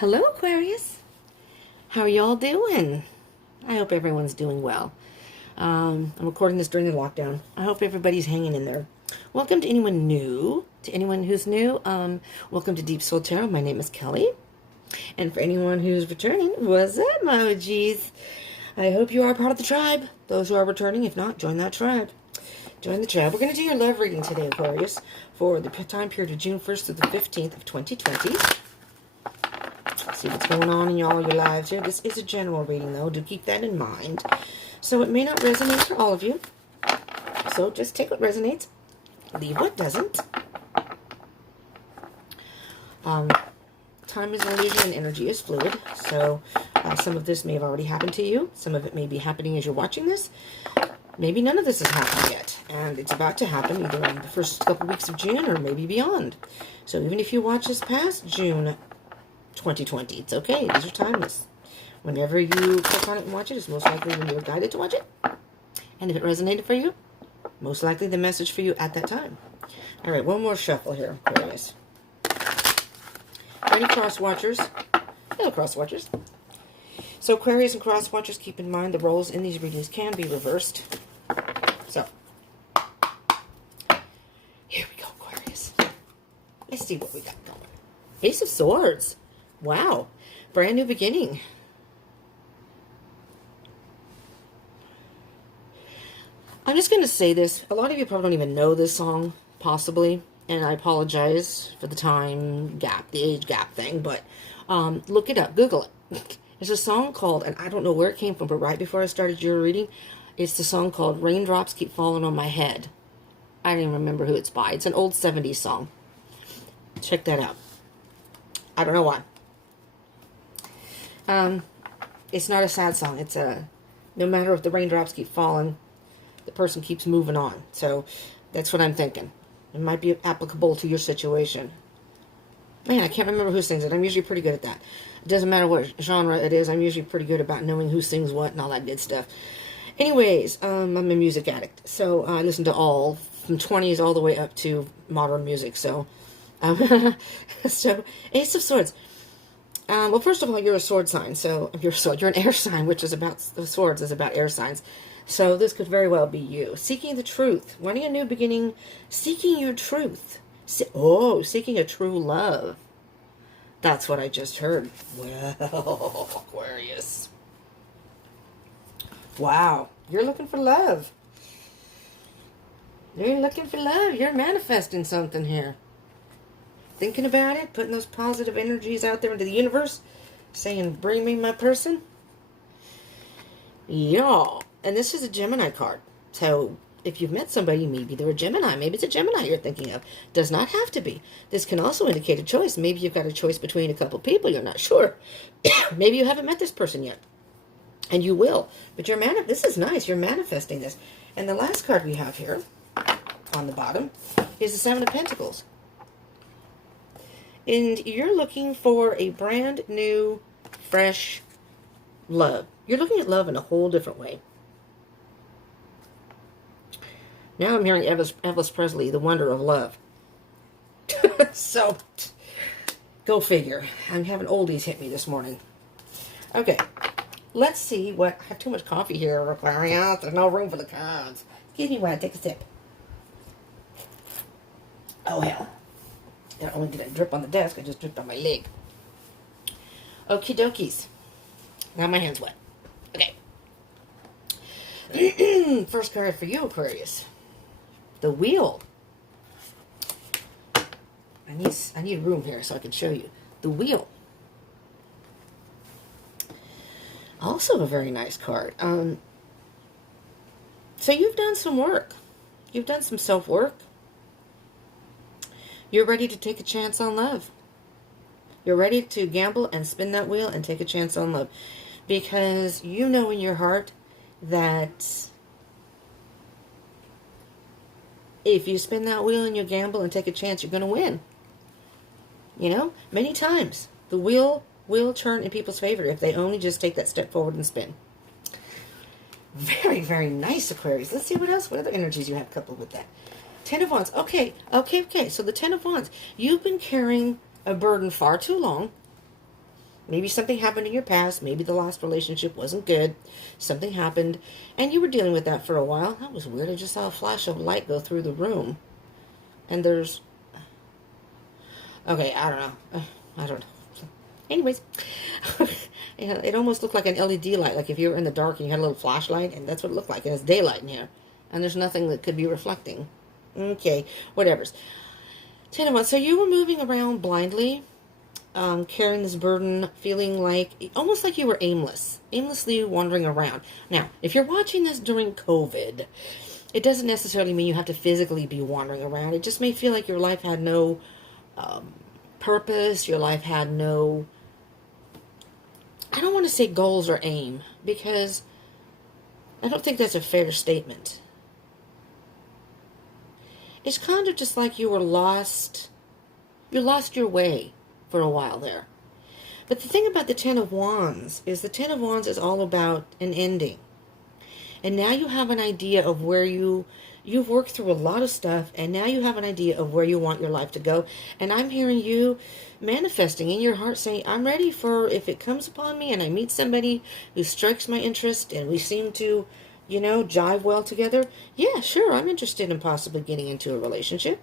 Hello, Aquarius. How are y'all doing? I hope everyone's doing well. I'm recording this during the lockdown. I hope everybody's hanging in there. Welcome to anyone new. To anyone who's new, welcome to Deep Soul Tarot. My name is Kelly. And for anyone who's returning, what's up, my OGs? I hope you are part of the tribe. Those who are returning, if not, join that tribe. Join the tribe. We're going to do your love reading today, Aquarius, for the time period of June 1st to the 15th of 2020. See what's going on in your lives here. This is a general reading, though. Do keep that in mind. So it may not resonate for all of you. So just take what resonates. Leave what doesn't. Time is an illusion and energy is fluid. So some of this may have already happened to you. Some of it may be happening as you're watching this. Maybe none of this has happened yet. And it's about to happen either in the first couple weeks of June or maybe beyond. So even if you watch this past June 2020, it's okay. These are timeless. Whenever you click on it and watch it, it's most likely when you're guided to watch it. And if it resonated for you, most likely the message for you at that time. All right, one more shuffle here, Aquarius. For any cross watchers, hello cross watchers. So Aquarius and cross watchers, keep in mind the roles in these readings can be reversed. So here we go, Aquarius. Let's see what we got going. Ace of Swords. Wow. Brand new beginning. I'm just going to say this. A lot of you probably don't even know this song, possibly. And I apologize for the time gap, the age gap thing. But look it up. Google it. There's a song called, and I don't know where it came from, but right before I started your reading, it's the song called Raindrops Keep Falling on My Head. I don't even remember who it's by. It's an old 70s song. Check that out. I don't know why. It's not a sad song. It's a, no matter if the raindrops keep falling, the person keeps moving on. So that's what I'm thinking. It might be applicable to your situation. Man, I can't remember who sings it. I'm usually pretty good at that. It doesn't matter what genre it is. I'm usually pretty good about knowing who sings what and all that good stuff. Anyways, I'm a music addict. So I listen to all, from 20s all the way up to modern music. So, so Ace of Swords. Well, first of all, you're a sword sign. So you're an air sign, which is about, the swords is about air signs. So this could very well be you. Seeking the truth. Wanting a new beginning. Seeking your truth. Seeking a true love. That's what I just heard. Well, Aquarius. Wow. You're looking for love. You're looking for love. You're manifesting something here. Thinking about it. Putting those positive energies out there into the universe. Saying, bring me my person. Y'all. And this is a Gemini card. So if you've met somebody, maybe they're a Gemini. Maybe it's a Gemini you're thinking of. Does not have to be. This can also indicate a choice. Maybe you've got a choice between a couple people. You're not sure. Maybe you haven't met this person yet. And you will. But this is nice. You're manifesting this. And the last card we have here on the bottom is the Seven of Pentacles. And you're looking for a brand new, fresh love. You're looking at love in a whole different way. Now I'm hearing Elvis Presley, The Wonder of Love. So, go figure. I'm having oldies hit me this morning. Okay, let's see what... I have too much coffee here, Aquarius. There's no room for the cards. Excuse me while I take a sip. Oh, hell. Not only did I drip on the desk, I just dripped on my leg. Okie dokies. Now my hand's wet. Okay. First card for you, Aquarius. The Wheel. I need room here so I can show you. The Wheel. Also a very nice card. So you've done some work. You've done some self-work. You're ready to take a chance on love. You're ready to gamble and spin that wheel and take a chance on love. Because you know in your heart that if you spin that wheel and you gamble and take a chance, you're going to win. You know, many times the wheel will turn in people's favor if they only just take that step forward and spin. Very, very nice, Aquarius. Let's see what else, what other energies you have coupled with that. Ten of Wands. Okay. So the Ten of Wands. You've been carrying a burden far too long. Maybe something happened in your past. Maybe the last relationship wasn't good. Something happened, and you were dealing with that for a while. That was weird. I just saw a flash of light go through the room. And there's... Okay, I don't know. I don't know. Anyways, it almost looked like an LED light. Like if you were in the dark and you had a little flashlight, and that's what it looked like. And it's daylight in here. And there's nothing that could be reflecting. Okay, whatever's. Ten of Wands. So you were moving around blindly, carrying this burden, feeling like, almost like you were aimlessly wandering around. Now, if you're watching this during COVID, it doesn't necessarily mean you have to physically be wandering around. It just may feel like your life had no purpose, your life had no, I don't want to say goals or aim, because I don't think that's a fair statement. It's kind of just like you were lost. You lost your way for a while there. But the thing about the Ten of Wands is the Ten of Wands is all about an ending. And now you have an idea of where you've worked through a lot of stuff, and now you have an idea of where you want your life to go. And I'm hearing you manifesting in your heart saying, I'm ready for, if it comes upon me and I meet somebody who strikes my interest and we seem to, jive well together, yeah, sure, I'm interested in possibly getting into a relationship.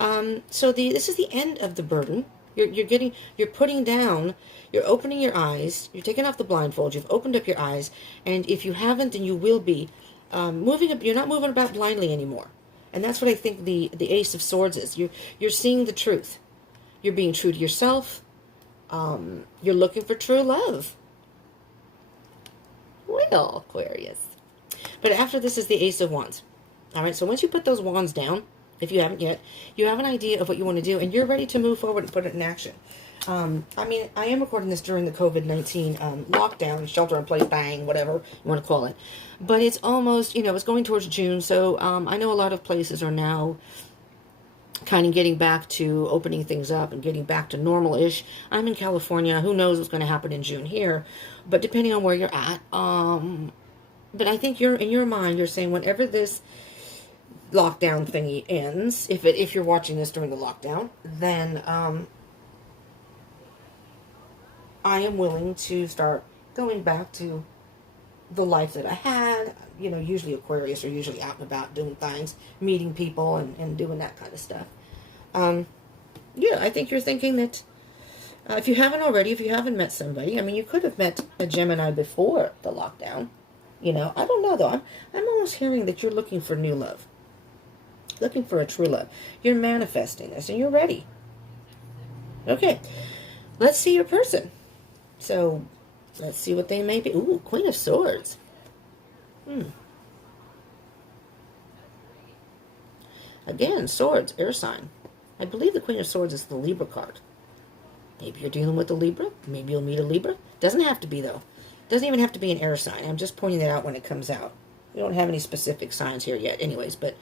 So this is the end of the burden. You're putting down, you're opening your eyes, you're taking off the blindfold, you've opened up your eyes, and if you haven't, then you will be moving up. You're not moving about blindly anymore. And that's what I think the Ace of Swords is. You're seeing the truth. You're being true to yourself. You're looking for true love. Well, Aquarius. But after this is the Ace of Wands. All right, so once you put those wands down, if you haven't yet, you have an idea of what you want to do, and you're ready to move forward and put it in action. I am recording this during the COVID-19 lockdown, shelter in place, bang, whatever you want to call it. But it's almost, it's going towards June, so I know a lot of places are now kind of getting back to opening things up and getting back to normal-ish. I'm in California. Who knows what's going to happen in June here, but depending on where you're at. But I think in your mind, you're saying whenever this lockdown thingy ends, if you're watching this during the lockdown, then I am willing to start going back to the life that I had. Usually Aquarius are usually out and about doing things, meeting people and doing that kind of stuff. Yeah, I think you're thinking that if you haven't already, if you haven't met somebody, you could have met a Gemini before the lockdown. I don't know though. I'm almost hearing that you're looking for new love. Looking for a true love. You're manifesting this and you're ready. Okay. Let's see your person. So, let's see what they may be. Ooh, Queen of Swords. Again, Swords, air sign. I believe the Queen of Swords is the Libra card. Maybe you're dealing with a Libra. Maybe you'll meet a Libra. Doesn't have to be, though. Doesn't even have to be an air sign. I'm just pointing that out when it comes out. We don't have any specific signs here yet anyways, but...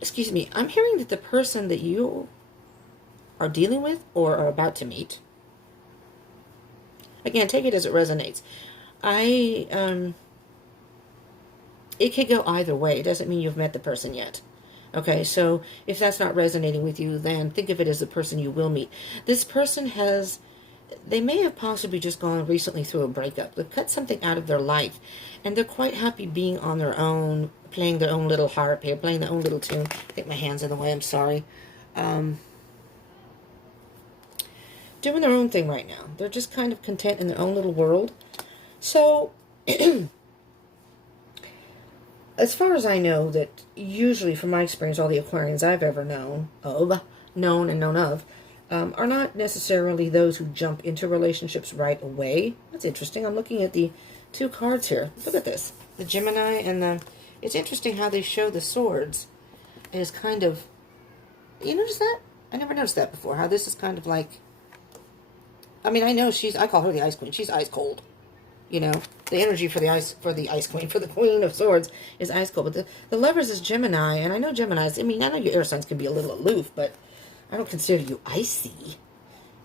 Excuse me. I'm hearing that the person that you are dealing with or are about to meet... Again, take it as it resonates. It could go either way. It doesn't mean you've met the person yet. Okay, so if that's not resonating with you, then think of it as the person you will meet. This person they may have possibly just gone recently through a breakup. They've cut something out of their life, and they're quite happy being on their own, playing their own little harp here, playing their own little tune. I think my hand's in the way, I'm sorry. Doing their own thing right now. They're just kind of content in their own little world. So... As far as I know, that usually, from my experience, all the Aquarians I've ever known of, are not necessarily those who jump into relationships right away. That's interesting. I'm looking at the two cards here. Look at this. The Gemini and the... It's interesting how they show the swords as kind of... You notice that? I never noticed that before. How this is kind of like... I know I call her the Ice Queen. She's ice cold. The energy for the Queen of Swords is ice cold. But the Lovers is Gemini, and I know Geminis, I know your air signs can be a little aloof, but I don't consider you icy.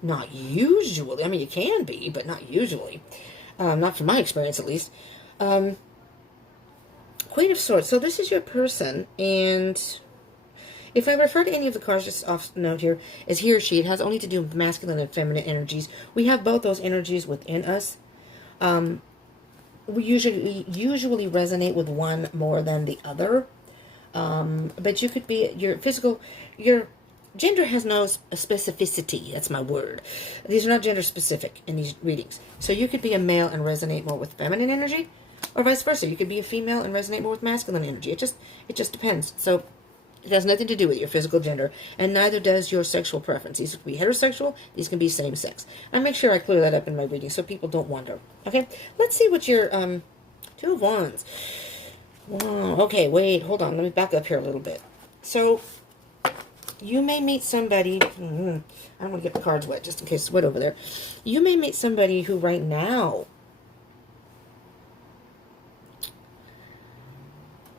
Not usually. You can be, but not usually. Not from my experience, at least. Queen of Swords. So this is your person, and If I refer to any of the cards, just off note here, as he or she, it has only to do with masculine and feminine energies. We have both those energies within us. We usually resonate with one more than the other. But you could be your gender has no specificity. That's my word. These are not gender specific in these readings. So you could be a male and resonate more with feminine energy, or vice versa. You could be a female and resonate more with masculine energy. It just depends. So it has nothing to do with your physical gender, and neither does your sexual preference. These can be heterosexual, these can be same sex. I make sure I clear that up in my reading so people don't wonder. Okay, let's see what your Two of Wands. Wow. Okay, wait, hold on. Let me back up here a little bit. So you may meet somebody. I don't want to get the cards wet just in case it's wet over there. You may meet somebody who right now,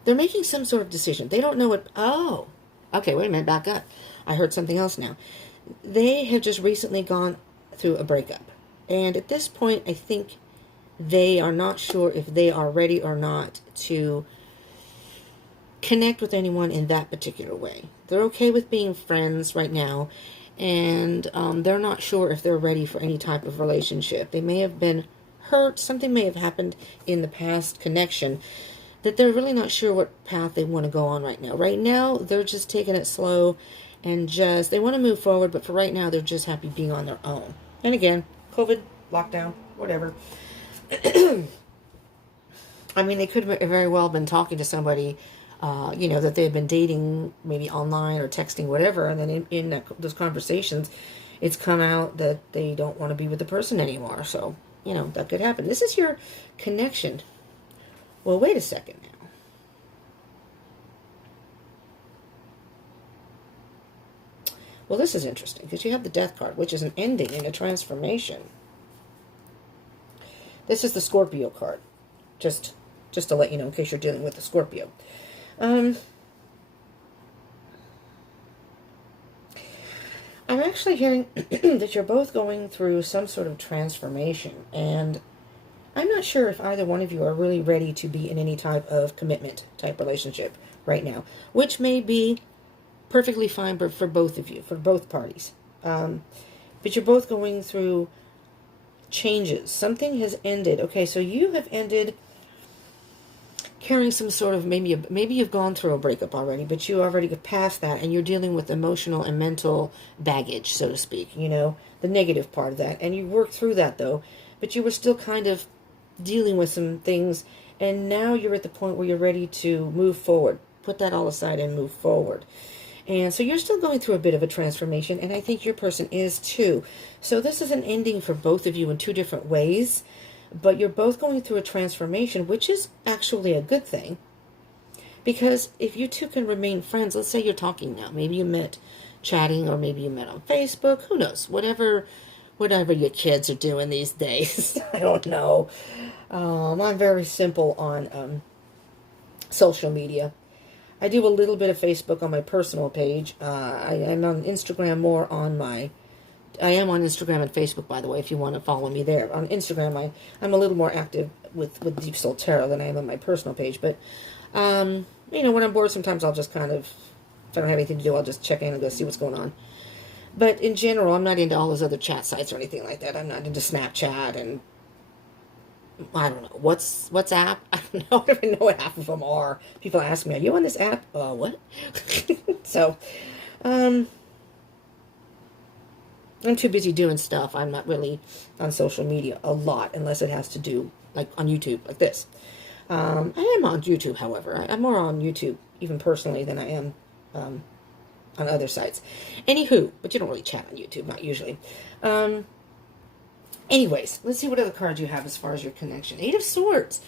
they're making some sort of decision. They don't know what... Oh, okay, wait a minute, back up. I heard something else now. They have just recently gone through a breakup. And at this point, I think they are not sure if they are ready or not to connect with anyone in that particular way. They're okay with being friends right now. And they're not sure if they're ready for any type of relationship. They may have been hurt. Something may have happened in the past connection that they're really not sure what path they want to go on right now. Right now, they're just taking it slow and they want to move forward, but for right now, they're just happy being on their own. And again, COVID, lockdown, whatever. I mean, they could have very well been talking to somebody, that they had been dating, maybe online or texting, whatever, and then in those conversations, it's come out that they don't want to be with the person anymore. So, that could happen. This is your connection. Well, wait a second now. Well, this is interesting because you have the Death card, which is an ending and a transformation. This is the Scorpio card. Just to let you know in case you're dealing with the Scorpio. I'm actually hearing that you're both going through some sort of transformation, and I'm not sure if either one of you are really ready to be in any type of commitment type relationship right now, which may be perfectly fine for both of you, for both parties. But you're both going through changes. Something has ended. Okay, so you have ended carrying some sort of, maybe you've gone through a breakup already, but you already get past that, and you're dealing with emotional and mental baggage, so to speak, the negative part of that. And you worked through that, though, but you were still kind of dealing with some things, and now you're at the point where you're ready to move forward. Put that all aside and move forward. And so you're still going through a bit of a transformation, and I think your person is too. So this is an ending for both of you in two different ways, but you're both going through a transformation, which is actually a good thing. Because if you two can remain friends, let's say you're talking now, maybe you met chatting, or maybe you met on Facebook, who knows, whatever your kids are doing these days. I don't know. I'm very simple on social media. I do a little bit of Facebook on my personal page. I am on Instagram more on I am on Instagram and Facebook, by the way, if you want to follow me there. On Instagram, I'm a little more active with Deep Soul Tarot than I am on my personal page. But, when I'm bored, sometimes I'll just kind of, if I don't have anything to do, I'll just check in and go see what's going on. But in general, I'm not into all those other chat sites or anything like that. I'm not into Snapchat and, I don't know, WhatsApp? I don't even know what half of them are. People ask me, are you on this app? What? So, I'm too busy doing stuff. I'm not really on social media a lot, unless it has to do, like, on YouTube, like this. I am on YouTube, however. I'm more on YouTube, even personally, than I am on other sites. Anywho, but you don't really chat on YouTube, not usually. Anyways, let's see what other cards you have as far as your connection. 8 of Swords.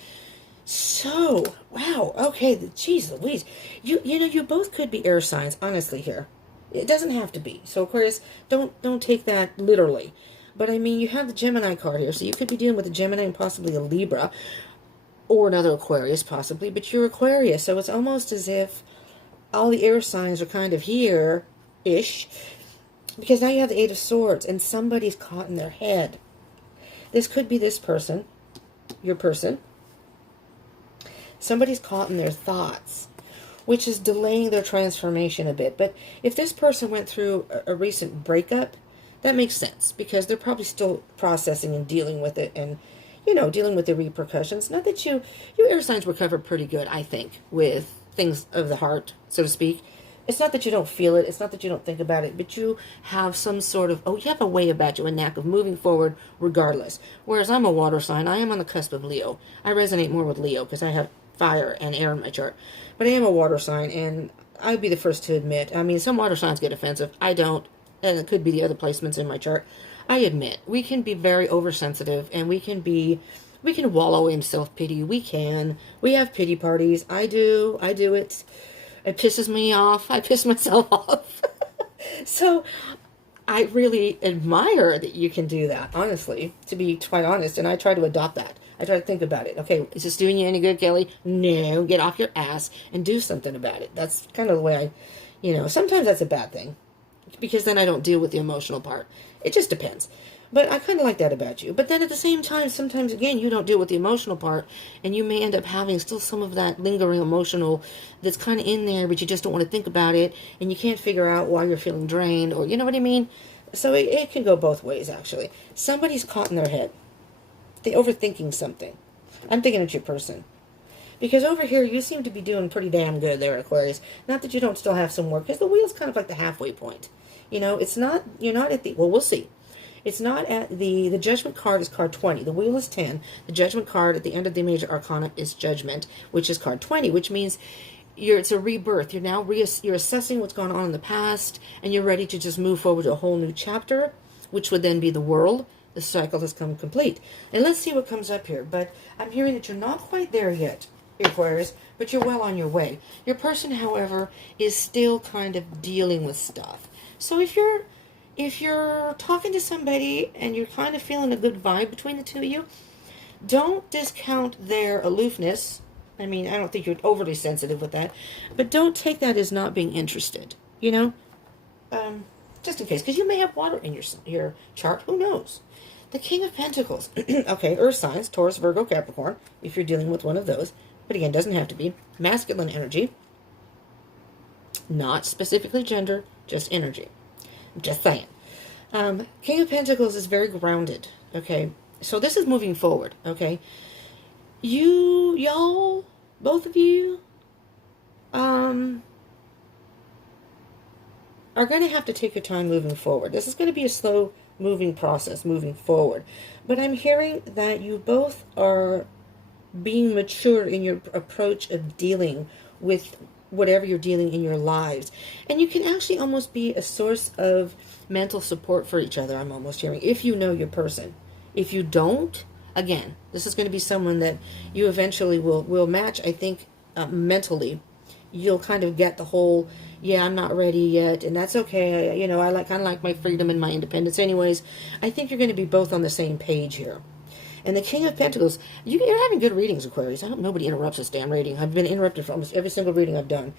So, wow, okay, geez Louise. You both could be air signs, honestly, here. It doesn't have to be. So, Aquarius, don't take that literally. But, I mean, you have the Gemini card here, so you could be dealing with a Gemini and possibly a Libra, or another Aquarius, possibly, but you're Aquarius, so it's almost as if all the air signs are kind of here-ish, because now you have the 8 of Swords, and somebody's caught in their head. This could be this person, your person. Somebody's caught in their thoughts. which is delaying their transformation a bit. But if this person went through a recent breakup, that makes sense because they're probably still processing and dealing with it and, dealing with the repercussions. Not that you air signs recover pretty good, I think, with things of the heart, so to speak. It's not that you don't feel it. It's not that you don't think about it, but you have some sort of, you have a way about you, a knack of moving forward regardless. Whereas I'm a water sign. I am on the cusp of Leo. I resonate more with Leo because I have fire and air in my chart. But I am a water sign, and I'd be the first to admit, I mean, some water signs get offensive. I don't, and it could be the other placements in my chart. I admit, we can be very oversensitive, and we can wallow in self-pity. We have pity parties. I do it. It pisses me off. I piss myself off. So I really admire that you can do that, honestly, to be quite honest. And I try to adopt that. I try to think about it. Okay, is this doing you any good, Kelly? No, get off your ass and do something about it. That's kind of the way sometimes that's a bad thing because then I don't deal with the emotional part. It just depends. But I kind of like that about you. But then at the same time, sometimes, again, you don't deal with the emotional part, and you may end up having still some of that lingering emotional that's kind of in there, but you just don't want to think about it, and you can't figure out why you're feeling drained, or you know what I mean? So it can go both ways, actually. Somebody's caught in their head. They're overthinking something. I'm thinking it's your person. Because over here, you seem to be doing pretty damn good there, Aquarius. Not that you don't still have some work, because the wheel's kind of like the halfway point. It's not, you're not at the, well, we'll see. It's not at the Judgment card is card 20. The Wheel is 10. The Judgment card at the end of the Major Arcana is Judgment, which is card 20, which means it's a rebirth. You're now you're assessing what's gone on in the past, and you're ready to just move forward to a whole new chapter, which would then be the world. The cycle has come complete. And let's see what comes up here. But I'm hearing that you're not quite there yet, Aquarius, but you're well on your way. Your person, however, is still kind of dealing with stuff. So if you're talking to somebody and you're kind of feeling a good vibe between the two of you, don't discount their aloofness. I mean, I don't think you're overly sensitive with that, but don't take that as not being interested, just in case, because you may have water in your chart. Who knows? The King of Pentacles. Okay, Earth signs, Taurus, Virgo, Capricorn, if you're dealing with one of those. But again, doesn't have to be. Masculine energy. Not specifically gender, just energy. I'm just saying. King of Pentacles is very grounded, okay? So this is moving forward, okay? Y'all, both of you, are going to have to take your time moving forward. This is going to be a slow moving process moving forward. But I'm hearing that you both are being mature in your approach of dealing with whatever you're dealing in your lives. And you can actually almost be a source of mental support for each other, I'm almost hearing, if you know your person. If you don't, again, this is going to be someone that you eventually will match, I think, mentally. You'll kind of get the whole, yeah, I'm not ready yet, and that's okay. I kind of like my freedom and my independence anyways. I think you're going to be both on the same page here. And the King of Pentacles, you're having good readings, Aquarius. I hope nobody interrupts this damn reading. I've been interrupted for almost every single reading I've done.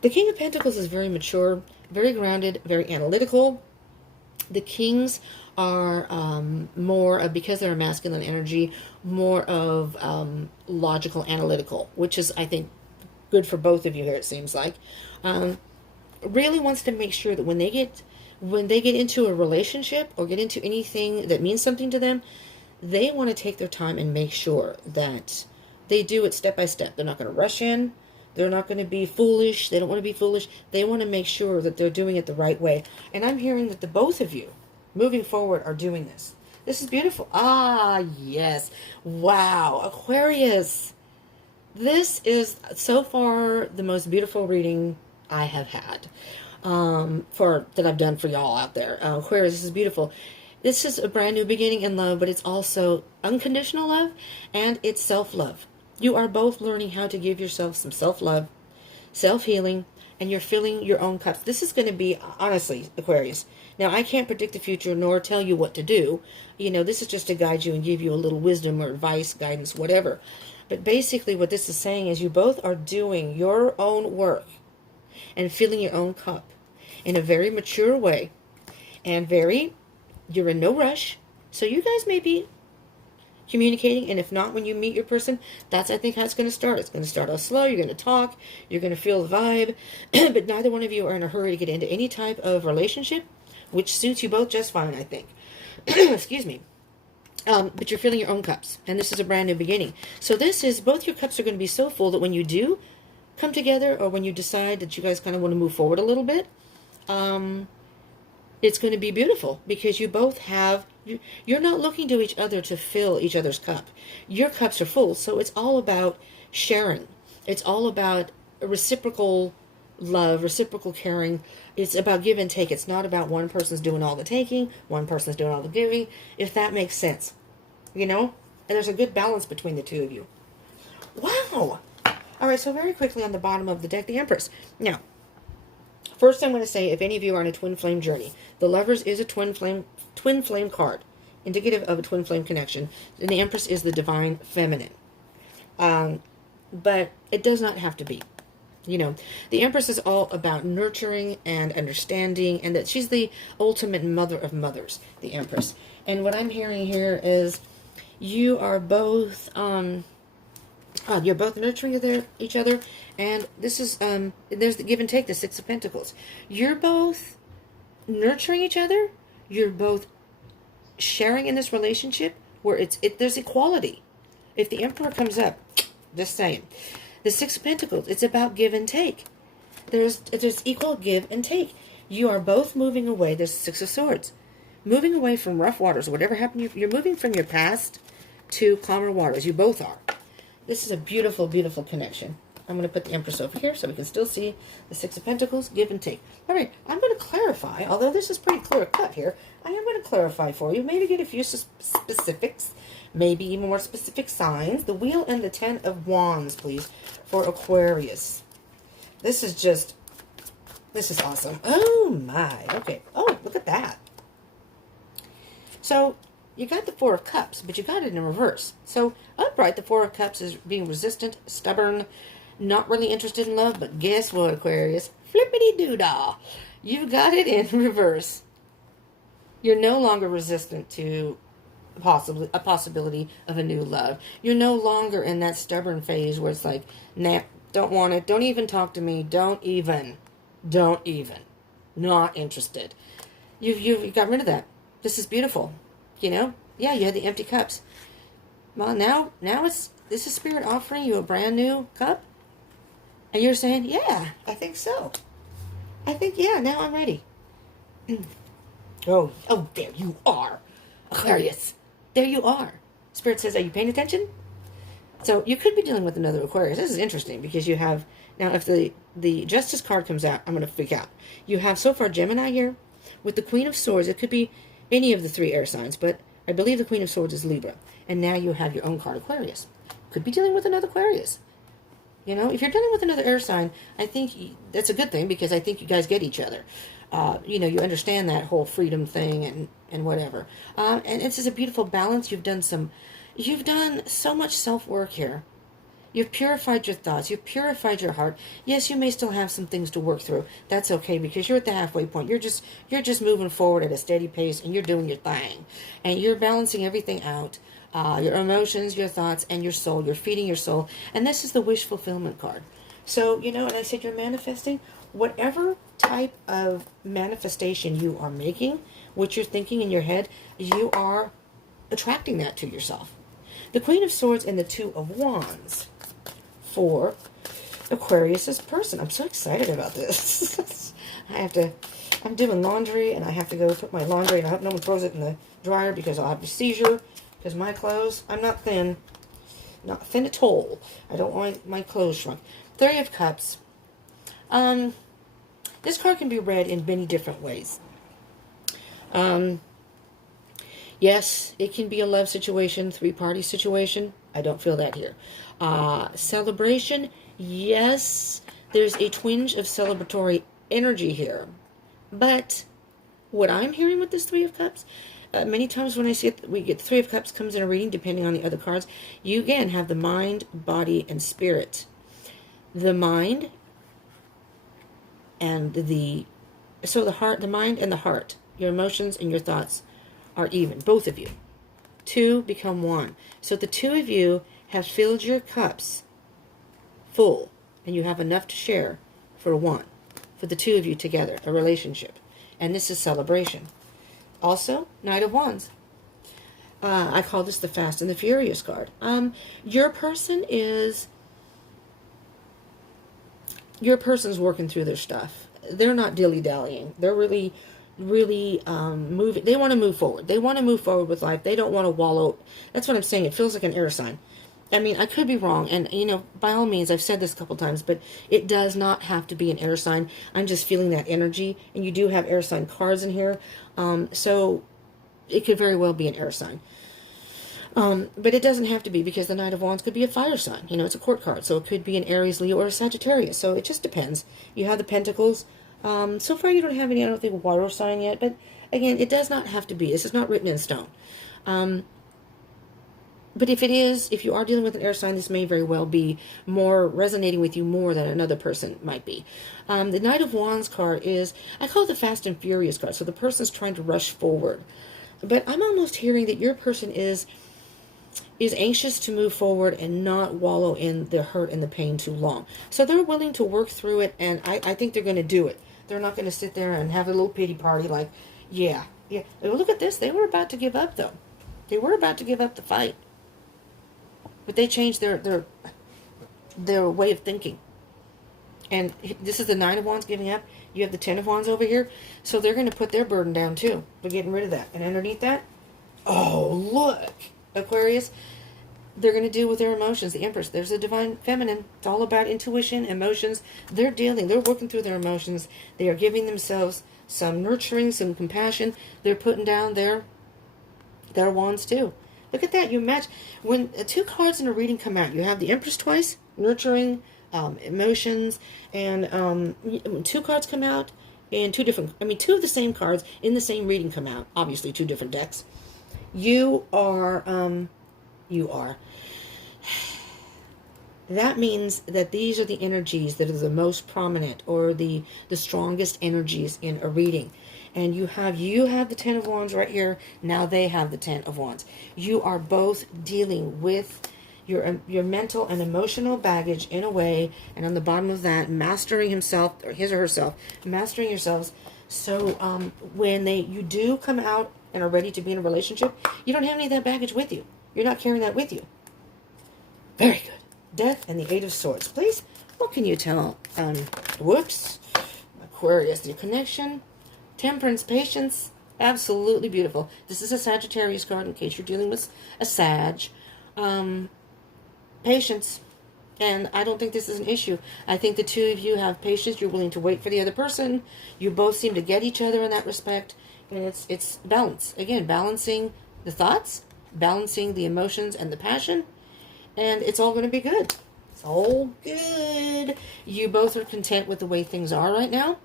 The King of Pentacles is very mature, very grounded, very analytical. The Kings are more of, because they're a masculine energy, more of logical, analytical, which is, I think, good for both of you here, it seems like. Really wants to make sure that when they get into a relationship or get into anything that means something to them, they want to take their time and make sure that they do it step by step. They're not going to rush in. They're not going to be foolish. They don't want to be foolish. They want to make sure that they're doing it the right way. And I'm hearing that the both of you, moving forward, are doing this. This is beautiful. Ah, yes. Wow. Aquarius. This is, so far, the most beautiful reading I have had that I've done for y'all out there. Aquarius, this is beautiful. This is a brand new beginning in love, but it's also unconditional love, and it's self-love. You are both learning how to give yourself some self-love, self-healing, and you're filling your own cups. This is going to be, honestly, Aquarius. Now, I can't predict the future nor tell you what to do. This is just to guide you and give you a little wisdom or advice, guidance, whatever. But basically what this is saying is you both are doing your own work and filling your own cup in a very mature way, and you're in no rush. So you guys may be communicating, and if not, when you meet your person, that's, I think, how it's going to start. It's going to start off slow. You're going to talk. You're going to feel the vibe, but neither one of you are in a hurry to get into any type of relationship, which suits you both just fine, I think. Excuse me. But you're filling your own cups, and this is a brand new beginning. So this is, both your cups are going to be so full that when you do come together, or when you decide that you guys kind of want to move forward a little bit, it's going to be beautiful, because you both have, you're not looking to each other to fill each other's cup. Your cups are full, so it's all about sharing. It's all about reciprocal love, reciprocal caring. It's about give and take. It's not about one person's doing all the taking, one person's doing all the giving, if that makes sense. You know? And there's a good balance between the two of you. Wow! Alright, so very quickly on the bottom of the deck, the Empress. Now, first I'm going to say, if any of you are on a twin flame journey, the Lovers is a twin flame card, indicative of a twin flame connection, and the Empress is the divine feminine. But it does not have to be. You know, the Empress is all about nurturing and understanding, and that she's the ultimate mother of mothers, the Empress. And what I'm hearing here is you are both, you're both nurturing each other, and this is, there's the give and take, the Six of Pentacles. You're both nurturing each other, you're both sharing in this relationship where there's equality. If the Emperor comes up, just saying. The Six of Pentacles, it's about give and take. There's equal give and take. You are both moving away. There's the Six of Swords. Moving away from rough waters. Whatever happened, you're moving from your past to calmer waters. You both are. This is a beautiful, beautiful connection. I'm going to put the Empress over here so we can still see the Six of Pentacles, give and take. All right, I'm going to clarify, although this is pretty clear cut here, I am going to clarify for you, maybe get a few specifics, maybe even more specific signs. The Wheel and the Ten of Wands, please, for Aquarius. This is awesome. Oh, my. Okay. Oh, look at that. So, you got the Four of Cups, but you got it in reverse. So, upright, the Four of Cups is being resistant, stubborn, not really interested in love, but guess what, Aquarius? Flippity-doo-dah. You got it in reverse. You're no longer resistant to a possibility of a new love. You're no longer in that stubborn phase where it's like, nah, don't want it, don't even talk to me, don't even, not interested. You've got rid of that. This is beautiful, you know? Yeah, you had the empty cups. Well, now this is Spirit offering you a brand new cup, and you're saying, yeah, I think so. I think, yeah, now I'm ready. Oh, there you are, Aquarius. There you are. Spirit says, are you paying attention? So you could be dealing with another Aquarius. This is interesting because you have, now if the Justice card comes out, I'm going to freak out. You have so far Gemini here with the Queen of Swords. It could be any of the three air signs, but I believe the Queen of Swords is Libra. And now you have your own card, Aquarius. Could be dealing with another Aquarius. You know, if you're dealing with another air sign, I think that's a good thing because I think you guys get each other. You know, you understand that whole freedom thing and whatever. And this is a beautiful balance. You've done so much self-work here. You've purified your thoughts. You've purified your heart. Yes, you may still have some things to work through. That's okay because you're at the halfway point. You're just moving forward at a steady pace and you're doing your thing. And you're balancing everything out. Your emotions, your thoughts, and your soul. You're feeding your soul. And this is the wish fulfillment card. So, you know, and I said you're manifesting. Whatever type of manifestation you are making, what you're thinking in your head, you are attracting that to yourself. The Queen of Swords and the Two of Wands for Aquarius's person. I'm so excited about this. I'm doing laundry, and I have to go put my laundry, and I hope no one throws it in the dryer because I'll have a seizure. Because my clothes, I'm not thin at all. I don't want my clothes shrunk. Three of Cups. This card can be read in many different ways. Yes, it can be a love situation, three-party situation. I don't feel that here. Celebration, yes, there's a twinge of celebratory energy here. But what I'm hearing with this Three of Cups, many times when I see it, we get Three of Cups comes in a reading, depending on the other cards, you again have the mind, body, and spirit. The mind and the heart, the mind and the heart, your emotions and your thoughts are even, both of you. Two become one. So the two of you have filled your cups full, and you have enough to share for one, for the two of you together, a relationship. And this is celebration. Also, Knight of Wands. I call this the Fast and the Furious card. Your person's working through their stuff. They're not dilly-dallying. They're really moving. They want to move forward. They want to move forward with life. They don't want to wallow. That's what I'm saying. It feels like an air sign. I mean, I could be wrong, and, you know, by all means, I've said this a couple times, but it does not have to be an air sign. I'm just feeling that energy, and you do have air sign cards in here, so it could very well be an air sign. But it doesn't have to be, because the Knight of Wands could be a fire sign. You know, it's a court card, so it could be an Aries, Leo, or a Sagittarius, so it just depends. You have the Pentacles. So far, you don't have any, I don't think, water sign yet, but again, it does not have to be. This is not written in stone. But if it is, if you are dealing with an air sign, this may very well be more resonating with you more than another person might be. The Knight of Wands card is, I call it the Fast and Furious card. So the person's trying to rush forward. But I'm almost hearing that your person is anxious to move forward and not wallow in the hurt and the pain too long. So they're willing to work through it, and I think they're going to do it. They're not going to sit there and have a little pity party like, yeah. Look at this. They were about to give up, though. They were about to give up the fight. But they changed their way of thinking. And this is the Nine of Wands giving up. You have the Ten of Wands over here. So they're going to put their burden down too. They're getting rid of that. And underneath that, oh, look, Aquarius, they're going to deal with their emotions. The Empress, there's a Divine Feminine. It's all about intuition, emotions. They're working through their emotions. They are giving themselves some nurturing, some compassion. They're putting down their wands too. Look at that. You match. When two cards in a reading come out, you have the Empress twice, nurturing, emotions, and two cards come out in two of the same cards in the same reading come out. Obviously, two different decks. You are. That means that these are the energies that are the most prominent or the strongest energies in a reading. And you have the Ten of Wands right here. Now they have the Ten of Wands. You are both dealing with your mental and emotional baggage in a way, and on the bottom of that, mastering himself or his or herself, mastering yourselves. So when you do come out and are ready to be in a relationship, you don't have any of that baggage with you. You're not carrying that with you. Very good. Death and the Eight of Swords. Please, what can you tell? Whoops. Aquarius, your connection. Temperance, patience, absolutely beautiful. This is a Sagittarius card in case you're dealing with a Sag. Patience, and I don't think this is an issue. I think the two of you have patience. You're willing to wait for the other person. You both seem to get each other in that respect, and it's balance. Again, balancing the thoughts, balancing the emotions and the passion, and it's all going to be good. It's all good. You both are content with the way things are right now.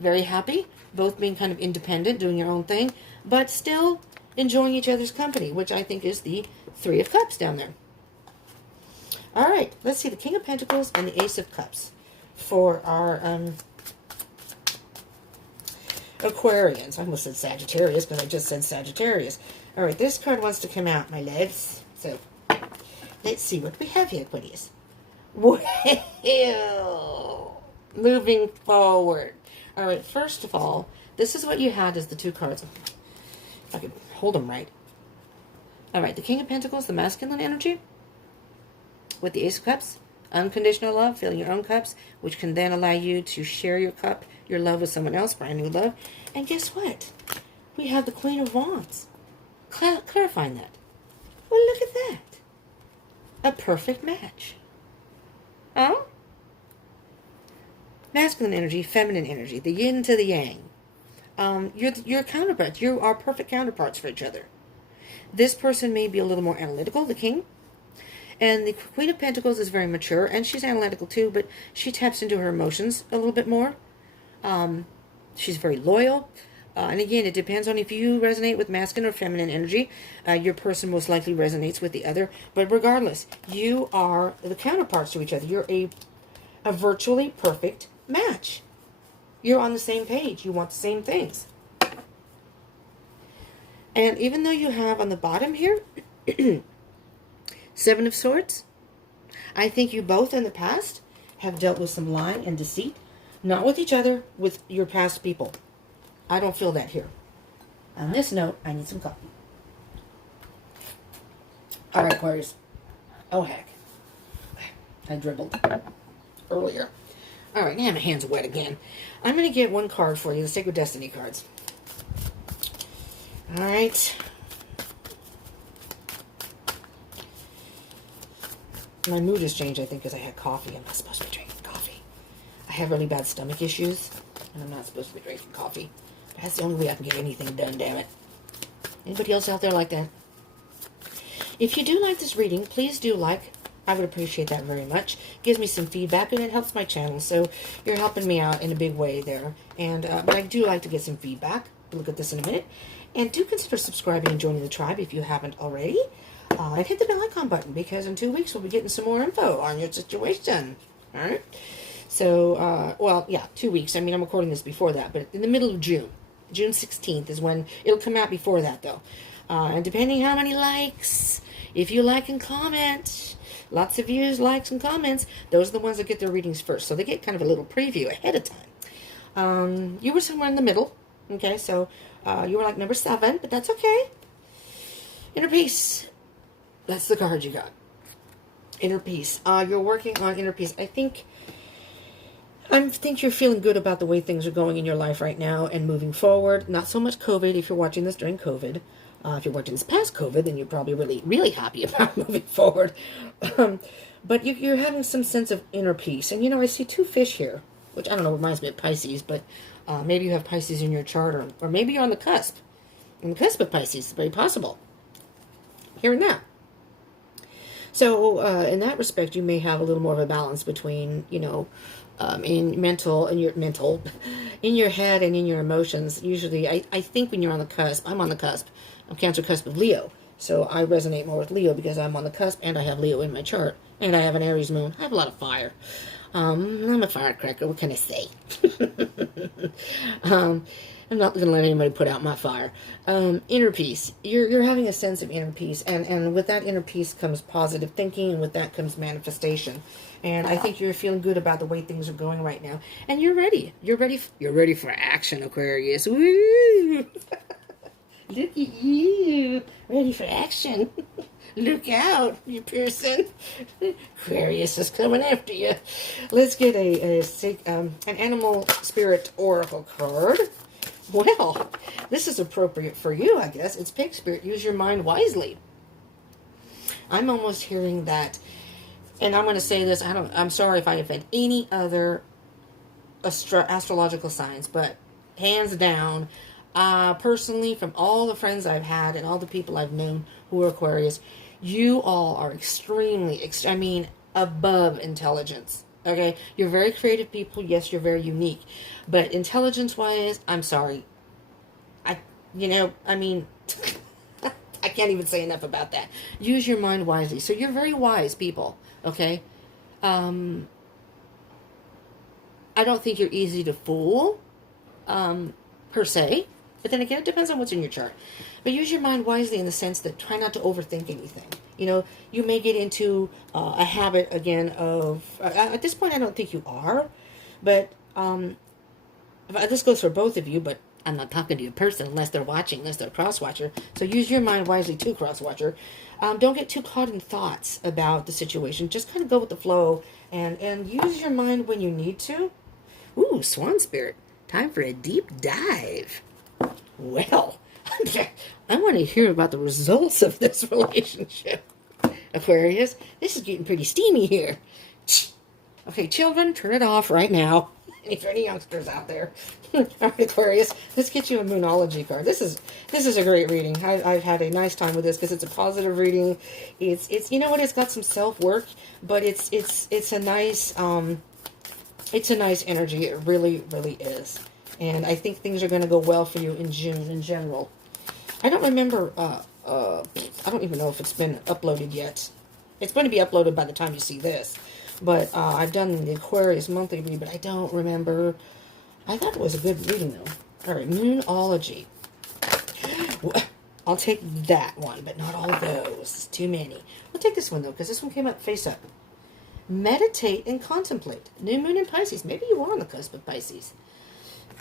Very happy, both being kind of independent, doing your own thing, but still enjoying each other's company, which I think is the Three of Cups down there. All right, let's see the King of Pentacles and the Ace of Cups for our Aquarians. I almost said Sagittarius because I just said Sagittarius. All right, this card wants to come out, my loves. So let's see what we have here, Aquarius. Well, moving forward. All right, first of all, this is what you had as the two cards. If I could hold them right. All right, the King of Pentacles, the masculine energy, with the Ace of Cups, unconditional love, filling your own cups, which can then allow you to share your cup, your love with someone else, brand new love. And guess what? We have the Queen of Wands, clarifying that. Well, look at that. A perfect match. Huh? Masculine energy, feminine energy, the yin to the yang. You're counterparts. You are perfect counterparts for each other. This person may be a little more analytical, the king. And the Queen of Pentacles is very mature, and she's analytical too, but she taps into her emotions a little bit more. She's very loyal. And again, it depends on if you resonate with masculine or feminine energy. Your person most likely resonates with the other. But regardless, you are the counterparts to each other. You're a virtually perfect match. You're on the same page. You want the same things. And even though you have on the bottom here, Seven of Swords, I think you both in the past have dealt with some lying and deceit. Not with each other, with your past people. I don't feel that here. On this note, I need some coffee. All right, Aquarius. Oh, heck. I dribbled earlier. All right, now my hands are wet again. I'm going to get one card for you, the Sacred Destiny cards. All right. My mood has changed, I think, because I had coffee. I'm not supposed to be drinking coffee. I have really bad stomach issues, and I'm not supposed to be drinking coffee. But that's the only way I can get anything done, damn it. Anybody else out there like that? If you do like this reading, please do like. I would appreciate that very much. Gives me some feedback, and it helps my channel. So you're helping me out in a big way there. And but I do like to get some feedback. We'll look at this in a minute. And do consider subscribing and joining the tribe if you haven't already. And hit the bell icon button, because in 2 weeks we'll be getting some more info on your situation. All right? So, well, yeah, 2 weeks. I mean, I'm recording this before that, but in the middle of June. June 16th is when it'll come out before that, though. And depending how many likes, if you like and comment, lots of views, likes, and comments, those are the ones that get their readings first. So they get kind of a little preview ahead of time. You were somewhere in the middle. Okay, so you were like number 7, but that's okay. Inner peace. That's the card you got. Inner peace. You're working on inner peace. I think you're feeling good about the way things are going in your life right now and moving forward. Not so much COVID if you're watching this during COVID. If you're watching this past COVID, then you're probably really, really happy about moving forward. But you're having some sense of inner peace. And, you know, I see 2 fish here, which I don't know, reminds me of Pisces, but maybe you have Pisces in your chart, or maybe you're on the cusp. On the cusp of Pisces. It's very possible. Here and now. So, in that respect, you may have a little more of a balance between, you know, in your head and in your emotions. Usually, I think when you're on the cusp, I'm on the cusp. I'm Cancer cusp of Leo. So I resonate more with Leo because I'm on the cusp and I have Leo in my chart. And I have an Aries moon. I have a lot of fire. I'm a firecracker. What can I say? I'm not going to let anybody put out my fire. Inner peace. You're having a sense of inner peace. And with that inner peace comes positive thinking. And with that comes manifestation. And I think you're feeling good about the way things are going right now. And you're ready. You're ready for action, Aquarius. Woo! Look at you. Ready for action. Look out, you person. Aquarius is coming after you. Let's get an animal spirit oracle card. Well, this is appropriate for you, I guess. It's pig spirit. Use your mind wisely. I'm almost hearing that, and I'm going to say this. I'm sorry if I offend any other astrological signs, but hands down, personally, from all the friends I've had and all the people I've known who are Aquarius, you all are extremely, above intelligence. Okay? You're very creative people. Yes, you're very unique. But intelligence-wise, I'm sorry. I can't even say enough about that. Use your mind wisely. So you're very wise people. Okay? I don't think you're easy to fool, per se. But then again, it depends on what's in your chart. But use your mind wisely in the sense that try not to overthink anything. You know, you may get into a habit again of... at this point, I don't think you are. But this goes for both of you, but I'm not talking to a person unless they're watching, unless they're a cross-watcher. So use your mind wisely too, cross-watcher. Don't get too caught in thoughts about the situation. Just kind of go with the flow and use your mind when you need to. Ooh, Swan Spirit. Time for a deep dive. Well, I want to hear about the results of this relationship, Aquarius. This is getting pretty steamy here. Okay, children, turn it off right now. If there are any youngsters out there. All right, Aquarius, let's get you a Moonology card. This is a great reading. I've had a nice time with this because it's a positive reading. It's you know what? It's got some self-work, but it's a nice energy. It really, really is. And I think things are going to go well for you in June in general. I don't remember, I don't even know if it's been uploaded yet. It's going to be uploaded by the time you see this. But I've done the Aquarius monthly read, but I don't remember. I thought it was a good reading, though. All right, Moonology. I'll take that one, but not all of those. It's too many. We'll take this one, though, because this one came up face up. Meditate and contemplate. New moon in Pisces. Maybe you are on the cusp of Pisces.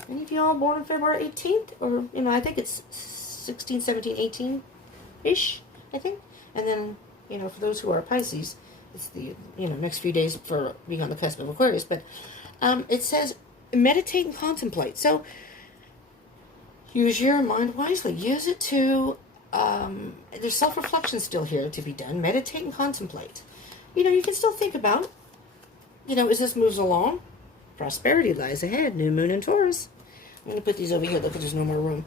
Any of y'all born on February 18th? Or, I think it's 16, 17, 18-ish, I think. And then, for those who are Pisces, it's the, next few days for being on the cusp of Aquarius. But it says meditate and contemplate. So, use your mind wisely. Use it to, there's self-reflection still here to be done. Meditate and contemplate. You can still think about, as this moves along, prosperity lies ahead. New moon in Taurus. I'm going to put these over here. Look, there's no more room.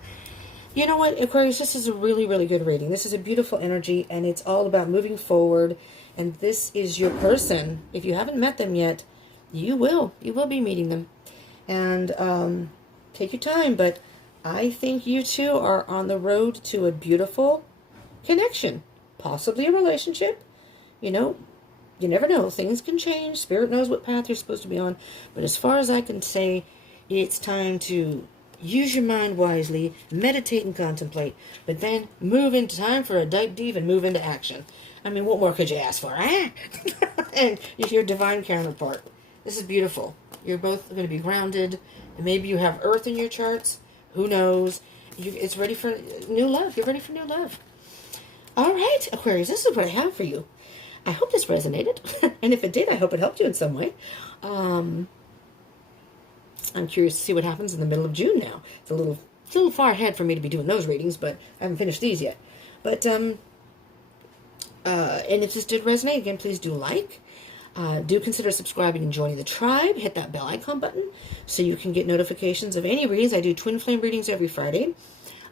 You know what, Aquarius, this is a really, really good reading. This is a beautiful energy, and it's all about moving forward. And this is your person. If you haven't met them yet, you will. You will be meeting them. And take your time, but I think you two are on the road to a beautiful connection. Possibly a relationship. You never know. Things can change. Spirit knows what path you're supposed to be on. But as far as I can say, it's time to use your mind wisely, meditate and contemplate, but then move into time for a deep dive and move into action. I mean, what more could you ask for, eh? And your divine counterpart. This is beautiful. You're both going to be grounded. Maybe you have Earth in your charts. Who knows? It's ready for new love. You're ready for new love. All right, Aquarius, this is what I have for you. I hope this resonated. And if it did, I hope it helped you in some way. I'm curious to see what happens in the middle of June now. It's a little far ahead for me to be doing those readings, but I haven't finished these yet. But, and if this did resonate, again, please do like. Do consider subscribing and joining the tribe. Hit that bell icon button so you can get notifications of any readings. I do twin flame readings every Friday.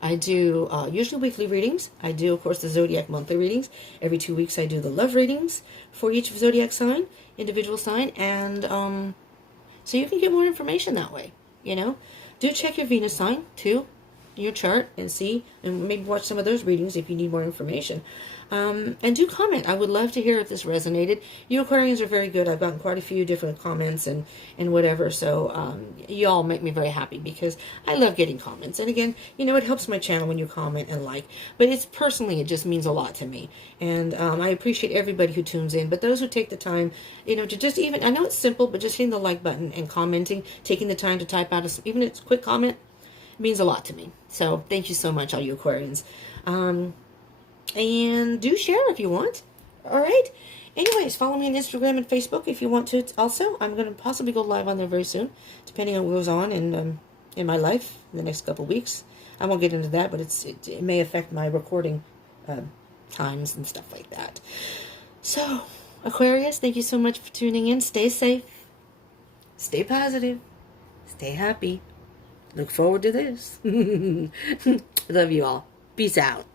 I do usually weekly readings. I do, of course, the Zodiac monthly readings. Every 2 weeks I do the love readings for each Zodiac sign, individual sign, and so you can get more information that way, Do check your Venus sign, too, in your chart, and see, and maybe watch some of those readings if you need more information. And do comment. I would love to hear if this resonated. You Aquarians are very good. I've gotten quite a few different comments and whatever. So you all make me very happy because I love getting comments. And again, it helps my channel when you comment and like. But it's personally, it just means a lot to me. And I appreciate everybody who tunes in. But those who take the time, to just even, I know it's simple, but just hitting the like button and commenting, taking the time to type out even a quick comment, means a lot to me. So thank you so much, all you Aquarians. And do share if you want. All right. Anyways, follow me on Instagram and Facebook if you want to. Also, I'm going to possibly go live on there very soon, depending on what goes on in my life in the next couple of weeks. I won't get into that, but it may affect my recording times and stuff like that. So, Aquarius, thank you so much for tuning in. Stay safe. Stay positive. Stay happy. Look forward to this. Love you all. Peace out.